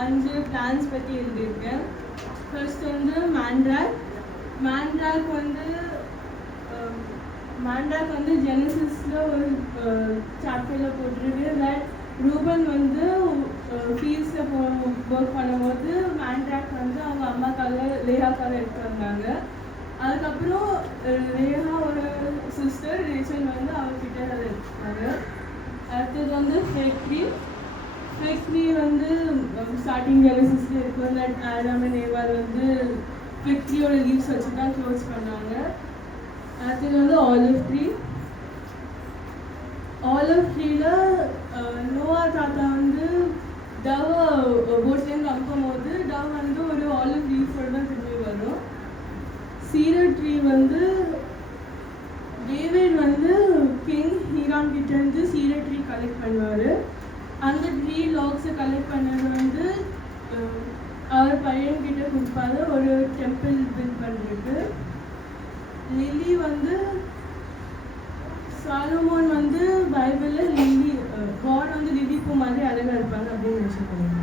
5 plans பற்றி எழுதியிருக்கேன். First வந்து மேண்ட்ராக் வந்து ஜெனசிஸில் ஒரு சாப்டரில் போட்டிருக்கு. தட் ரூபன் வந்து ஃபீல்ட்ஸில் ஒர்க் பண்ணும்போது மேண்ட்ராக் வந்து அவங்க அம்மாக்காக லேயாக்காக எடுத்து வந்தாங்க. அதுக்கப்புறம் ரேஹாவோட சிஸ்டர் ரேச்சல் வந்து அவர்கிட்ட அதை எடுத்தாங்க. அடுத்தது வந்து ஃபேக் ட்ரீ வந்து ஸ்டார்டிங் ஜெனசிஸில் இருக்கும். தட் ஆடம் அண்ட் ஏவாள் வந்து ஃபேக் ட்ரீயோட லீவ்ஸ் வச்சு தான் க்ளோஸ் பண்ணாங்க. அடுத்தது வந்து ஆலிவ் ட்ரீல நோவா தாத்தா வந்து டவ் போட்லேருந்து அனுப்பும்போது டவ் வந்து ஒரு ஆலிவ் லீஃபோட தான் திரும்பி வரும். சீடர் ட்ரீ வந்து டேவிட் வந்து கிங் ஹீரான் கிட்ட இருந்து சீடர் ட்ரீ கலெக்ட் பண்ணுவார். அந்த ட்ரீ லாக்ஸை கலெக்ட் பண்ணது வந்து அவர் பையன்கிட்ட கொடுப்பாரு ஒரு டெம்பிள் பில்ட் பண்ணுறதுக்கு. லில்லி வந்து சாலமோன் வந்து பைபிளில் லில்லி காட் வந்து லில்லி பூ மாதிரி அழகாக இருப்பாங்க அப்படின்னு நினச்சிருக்காங்க.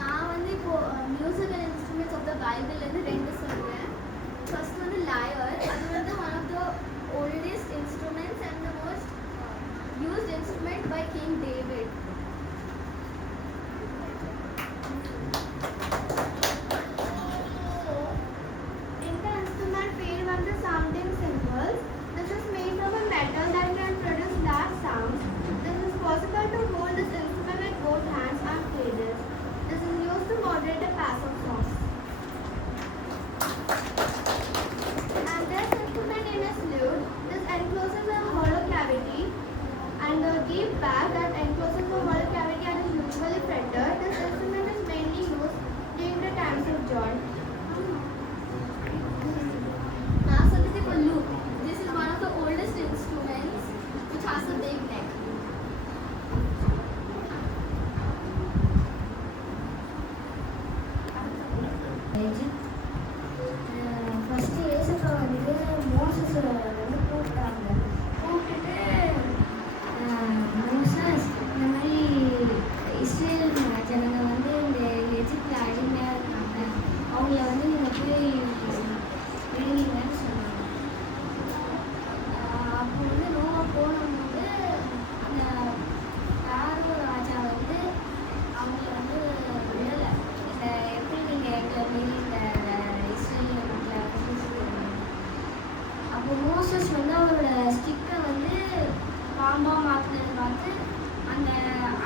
நான் வந்து இப்போ மியூசிக்கல் இன்ஸ்ட்ருமெண்ட்ஸ் ஆஃப் த பைபிள்லேருந்து 2 சொல்கிறேன். ஃபர்ஸ்ட் வந்து லயர். அது வந்து one of the oldest instruments and the most used instrument by King David. Sounding cymbals. This is made from a metal that can produce large sounds. This is possible to hold this instrument with both hands and fingers. This is used to moderate the pass of songs. And this instrument name is lute. This encloses a hollow cavity and a deep bag that encloses the hollow cavity and is usually fretted. This instrument is mainly used during the times of joy. Lute. This is one of the oldest instruments which has a big neck. First ஏசப்பா வந்து Moses வந்து கூப்பிட்டாங்க. கூப்பிட்டுட்டு Moses இந்த மாதிரி Israel ஜனங்க வந்து இந்த எஜிப்டில் அடிமையாக இருக்காங்க, அவங்கள வந்து நீங்கள் போய் விடுவீங்கன்னு சொன்னாங்க. அப்போ வந்து நோவா போனபோது அந்த யாரோ ராஜா வந்து அவங்கள வந்து விடலை. இந்த எப்படி நீங்கள் எங்களை மீறி இந்த இஸ்ரேலிய மக்களை வந்து. அப்போ மோசஸ் வந்து அவரோட ஸ்டிக்கை வந்து பாம்பாக மாற்றினதை பார்த்து அந்த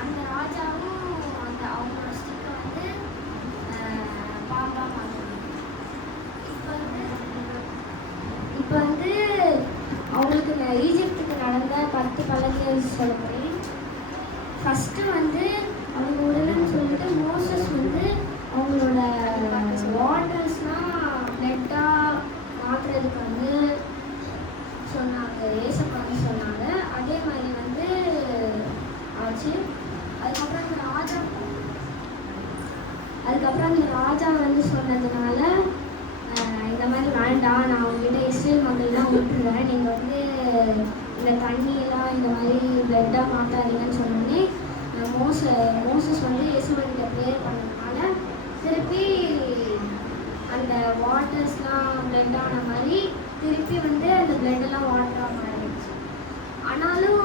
அந்த ராஜாவும் அந்த அவங்களோட ஸ்டிக்கை வந்து பாம்பாக மாற்றினாங்க. இப்போ வந்து அவங்களுக்கு ஈஜிப்டுக்கு நடந்த 10 பலகைகள் சொல்ல போகிறேன். ஃபஸ்ட்டு வந்து அவங்க உடனே சொல்லிட்டு மோசஸ் வந்து அவங்களோட வாட்டர்ஸ்லாம் பிளட்டாக மாற்றுறதுக்கு வந்து சொன்னாங்க, ஏசப்பான்னு சொன்னாங்க. அதே மாதிரி வந்து ஆச்சு. அதுக்கப்புறம் அந்த ராஜா வந்து சொன்னதுனால இந்த மாதிரி வேண்டாம், நான் உங்ககிட்ட இஸ்ரேல் மக்கள்லாம் விட்டுருவேன், நீங்கள் வந்து இந்த தண்ணியெல்லாம் இந்த மாதிரி பிளட்டாக மாற்றாதீங்கன்னு சொன்னோடனே மோசஸ் வந்து இயேசுவன்கிட்ட ப்ரேயர் பண்ணதுனால திருப்பி அந்த வாட்டர்ஸ்லாம் பிளட்டான மாதிரி திருப்பி வந்து அந்த பிளட்டெல்லாம் வாட்டராக மாறிடுச்சு. ஆனாலும்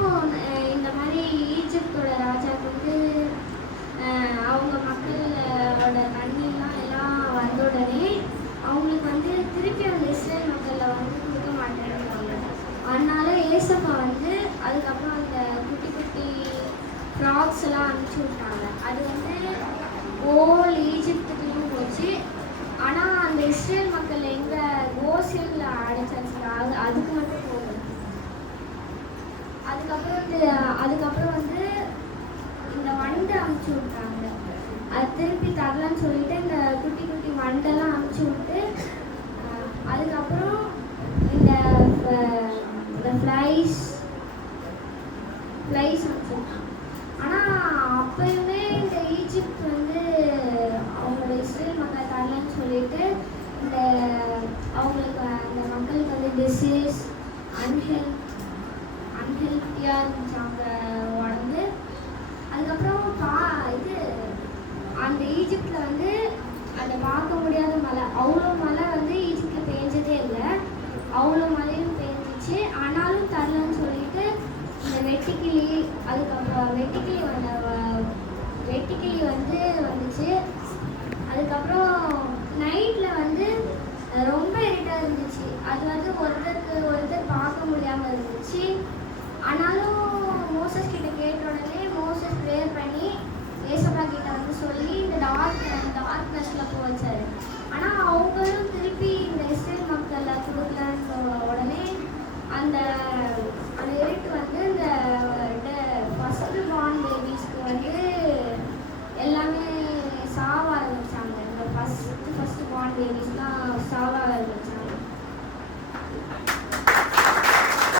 இந்த மாதிரி ஈஜிப்டோட ராஜாவுக்கு வந்து அவங்க மக்களோட தண்ணிலாம் எல்லாம் வந்த உடனே அவங்களுக்கு வந்து திருப்பி அந்த இஸ்ரேல் மக்களில் வந்து கொடுக்க மாட்டேங்கிறாங்க. அதனால ஏசப்பா வந்து அதுக்கப்புறம் அந்த குட்டி குட்டி ஃப்ராக்ஸ் எல்லாம் அனுப்பிச்சி விட்டாங்க. அது வந்து ஓல் ஈஜிப்டுக்குள்ளேயும் போச்சு. ஆனால் அந்த இஸ்ரேல் மக்கள் எங்கே கோசியனில் அடைச்சாச்சு, அதுக்கு மட்டும் போகல. அதுக்கப்புறம் வந்து இந்த வண்டை அனுப்பிச்சி விட்டாங்க. அது திருப்பி தரலன்னு சொல்லிட்டு இந்த குட்டி குட்டி வண்டெல்லாம் அனுப்பிச்சி விட்டு அதுக்கப்புறம் இந்த ஃப்ளைஸ் அனுப்பிச்சு. ஆனால் அப்பயுமே இந்த ஈஜிப்ட் வந்து அவங்களோட இஸ்ரேல் மக்கள் தரலன்னு சொல்லிட்டு இந்த அவங்களுக்கு அந்த மக்களுக்கு வந்து டிசீஸ் அன்ஹெல்த்தியாக இருந்துச்சு அவங்க உடம்பு. அந்த ஈஜிப்டில் வந்து அதை பார்க்க முடியாத மழை, அவ்வளோ மழை வந்து ஈஜிப்டில் பெஞ்சதே இல்லை. அவ்வளோ மழையும் பெஞ்சிச்சு. ஆனாலும் தரலன்னு சொல்லிட்டு இந்த வெட்டுக்கிளி, அதுக்கப்புறம் வெட்டுக்கிளி வந்து வந்துச்சு. அதுக்கப்புறம் நைட்டில் வந்து ரொம்ப இருட்டாக இருந்துச்சு. அது வந்து ஒருத்தர் பார்க்க முடியாமல் இருந்துச்சு. ஆனாலும்